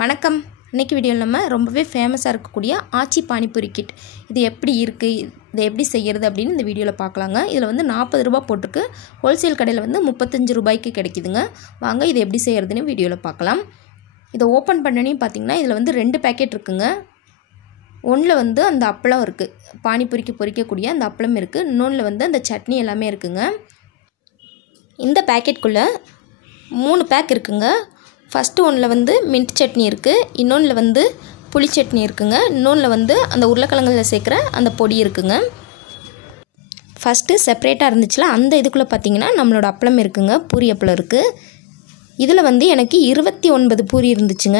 வணக்கம். இன்னைக்கு வீடியோவில் நம்ம ரொம்பவே ஃபேமஸாக இருக்கக்கூடிய ஆச்சி பானிபூரி கிட் இது எப்படி இருக்குது, இதை எப்படி செய்கிறது அப்படின்னு இந்த வீடியோவில் பார்க்கலாங்க. இதில் வந்து 40 ரூபா போட்டிருக்கு. ஹோல்சேல் கடையில் வந்து 35 ரூபாய்க்கு கிடைக்குதுங்க. வாங்க இதை எப்படி செய்கிறதுன்னு வீடியோவில் பார்க்கலாம். இதை ஓப்பன் பண்ணனே பார்த்தீங்கன்னா இதில் வந்து 2 பேக்கெட் இருக்குங்க. ஒன்றில் வந்து அந்த அப்பளம் இருக்குது, பானிபூரிக்கு பொரிக்கக்கூடிய அந்த அப்பளம் இருக்குது. இன்னொன்றில் வந்து அந்த சட்னி எல்லாமே இருக்குங்க. இந்த பேக்கெட்டுக்குள்ளே 3 பேக் இருக்குங்க. ஃபஸ்ட்டு ஒன்றில் வந்து மின்ட் சட்னி இருக்குது, இன்னொன்றில் வந்து புளி சட்னி இருக்குங்க, இன்னொன்றில் வந்து அந்த உருளைக்கிழங்குல சேர்க்குற அந்த பொடி இருக்குங்க. ஃபஸ்ட்டு செப்பரேட்டாக இருந்துச்சுல அந்த இதுக்குள்ளே பார்த்திங்கன்னா நம்மளோட அப்பளம் இருக்குங்க, பூரி அப்பளம் இருக்குது. இதில் வந்து எனக்கு 29 பூரி இருந்துச்சுங்க.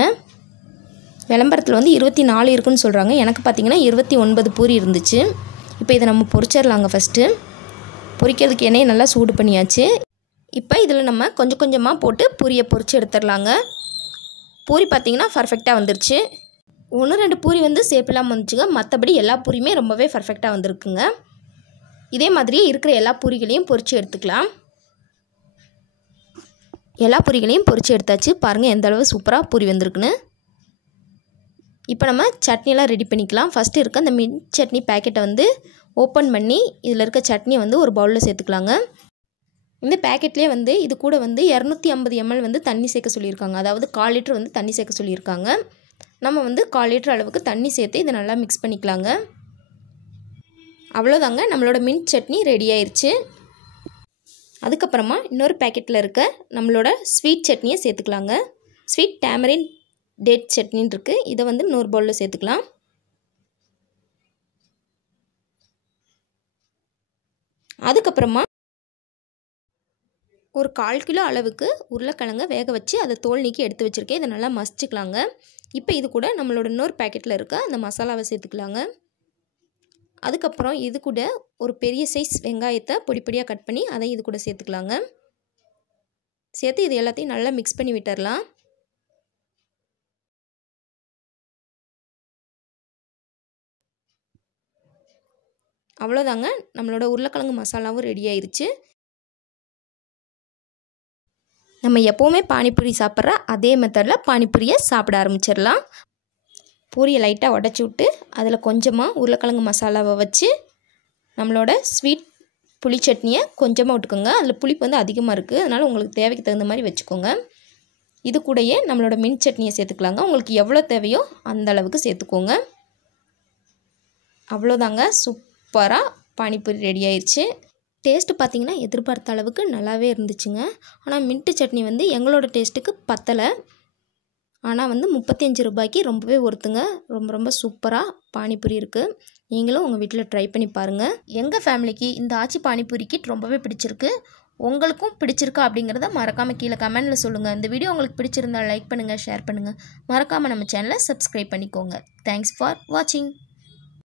விளம்பரத்தில் வந்து 24 இருக்குன்னு சொல்கிறாங்க. எனக்கு பார்த்திங்கன்னா 29 பூரி இருந்துச்சு. இப்போ இதை நம்ம பொரிச்சிடலாங்க. ஃபஸ்ட்டு பொரிக்கிறதுக்கு எண்ணெயை நல்லா சூடு பண்ணியாச்சு. இப்போ இதில் நம்ம கொஞ்சம் கொஞ்சமாக போட்டு பூரியை பொரித்து எடுத்துடலாங்க. பூரி பார்த்திங்கன்னா பர்ஃபெக்டாக வந்துருச்சு. 1-2 பூரி வந்து சேப்பில்லாமல் வந்துச்சுங்க. மற்றபடி எல்லா பூரியுமே ரொம்பவே பர்ஃபெக்டாக வந்திருக்குங்க. இதே மாதிரியே இருக்கிற எல்லா பூரிகளையும் பொரித்து எடுத்துக்கலாம். எல்லா பூரிகளையும் பொரித்து எடுத்தாச்சு. பாருங்கள் எந்த அளவு சூப்பராக பூரி வந்திருக்குன்னு. இப்போ நம்ம சட்னியெல்லாம் ரெடி பண்ணிக்கலாம். ஃபஸ்ட்டு இருக்க அந்த மின்ட் சட்னி பேக்கெட்டை வந்து ஓப்பன் பண்ணி இதில் இருக்க சட்னியை வந்து ஒரு பவுலில் சேர்த்துக்கலாங்க. இந்த பேக்கெட்லேயே வந்து இது கூட வந்து 250 ml வந்து தண்ணி சேர்க்க சொல்லியிருக்காங்க. அதாவது 1/4 லிட்டர் வந்து தண்ணி சேர்க்க சொல்லியிருக்காங்க. நம்ம வந்து 1/4 லிட்டர் அளவுக்கு தண்ணி சேர்த்து இதை நல்லா மிக்ஸ் பண்ணிக்கலாங்க. அவ்வளோதாங்க, நம்மளோட மின்ட் சட்னி ரெடி ஆயிடுச்சு. அதுக்கப்புறமா இன்னொரு பேக்கெட்டில் இருக்க நம்மளோட ஸ்வீட் சட்னியை சேர்த்துக்கலாங்க. ஸ்வீட் டேமரின் டேட் சட்னின்னு இருக்குது. இதை வந்து இன்னொரு பவுலில் சேர்த்துக்கலாம். அதுக்கப்புறமா ஒரு 1/4 கிலோ அளவுக்கு உருளைக்கிழங்கை வேக வச்சு அதை தோல் நீக்கி எடுத்து வச்சுருக்கேன். இதை நல்லா மசிச்சுக்கலாங்க. இப்போ இது கூட நம்மளோட இன்னொரு பேக்கெட்டில் இருக்க அந்த மசாலாவை சேர்த்துக்கலாங்க. அதுக்கப்புறம் இது கூட ஒரு பெரிய சைஸ் வெங்காயத்தை பொடி பொடியாக கட் பண்ணி அதை இது கூட சேர்த்துக்கலாங்க. சேர்த்து இது எல்லாத்தையும் நல்லா மிக்ஸ் பண்ணி விட்டுடலாம். அவ்வளோதாங்க, நம்மளோட உருளைக்கிழங்கு மசாலாவும் ரெடி ஆயிடுச்சு. நம்ம எப்போவுமே பானிபூரி சாப்பிட்ற அதே மெத்தடில் பானிபூரியை சாப்பிட ஆரம்பிச்சிடலாம். பூரியை லைட்டாக உடச்சி விட்டு அதில் கொஞ்சமாக உருளைக்கிழங்கு மசாலாவை வச்சு நம்மளோட ஸ்வீட் புளி சட்னியை கொஞ்சமாக விட்டுக்கோங்க. அதில் புளிப்பு வந்து அதிகமாக இருக்குது, அதனால் உங்களுக்கு தேவைக்கு தகுந்த மாதிரி வச்சுக்கோங்க. இது கூடயே நம்மளோட மின்ட் சட்னியை சேர்த்துக்கலாங்க. உங்களுக்கு எவ்வளோ தேவையோ அந்த அளவுக்கு சேர்த்துக்கோங்க. அவ்வளோதாங்க, சூப்பராக பானிபூரி ரெடி ஆயிடுச்சு. டேஸ்ட்டு பார்த்திங்கன்னா எதிர்பார்த்த அளவுக்கு நல்லாவே இருந்துச்சுங்க. ஆனால் மின்ட்டு சட்னி வந்து எங்களோட டேஸ்ட்டுக்கு பத்தலை. ஆனால் வந்து 35 ரூபாய்க்கு ரொம்பவே ஒர்த்துங்க. ரொம்ப ரொம்ப சூப்பராக பானிபூரி இருக்குது. நீங்களும் உங்கள் வீட்டில் ட்ரை பண்ணி பாருங்கள். எங்கள் ஃபேமிலிக்கு இந்த ஆச்சி பானிபூரி கிட் ரொம்பவே பிடிச்சிருக்கு. உங்களுக்கும் பிடிச்சிருக்கா அப்படிங்கிறத மறக்காமல் கீழே கமெண்டில் சொல்லுங்கள். இந்த வீடியோ உங்களுக்கு பிடிச்சிருந்தால் லைக் பண்ணுங்கள், ஷேர் பண்ணுங்கள். மறக்காமல் நம்ம சேனலை சப்ஸ்கிரைப் பண்ணிக்கோங்க. தேங்க்ஸ் ஃபார் வாட்சிங்.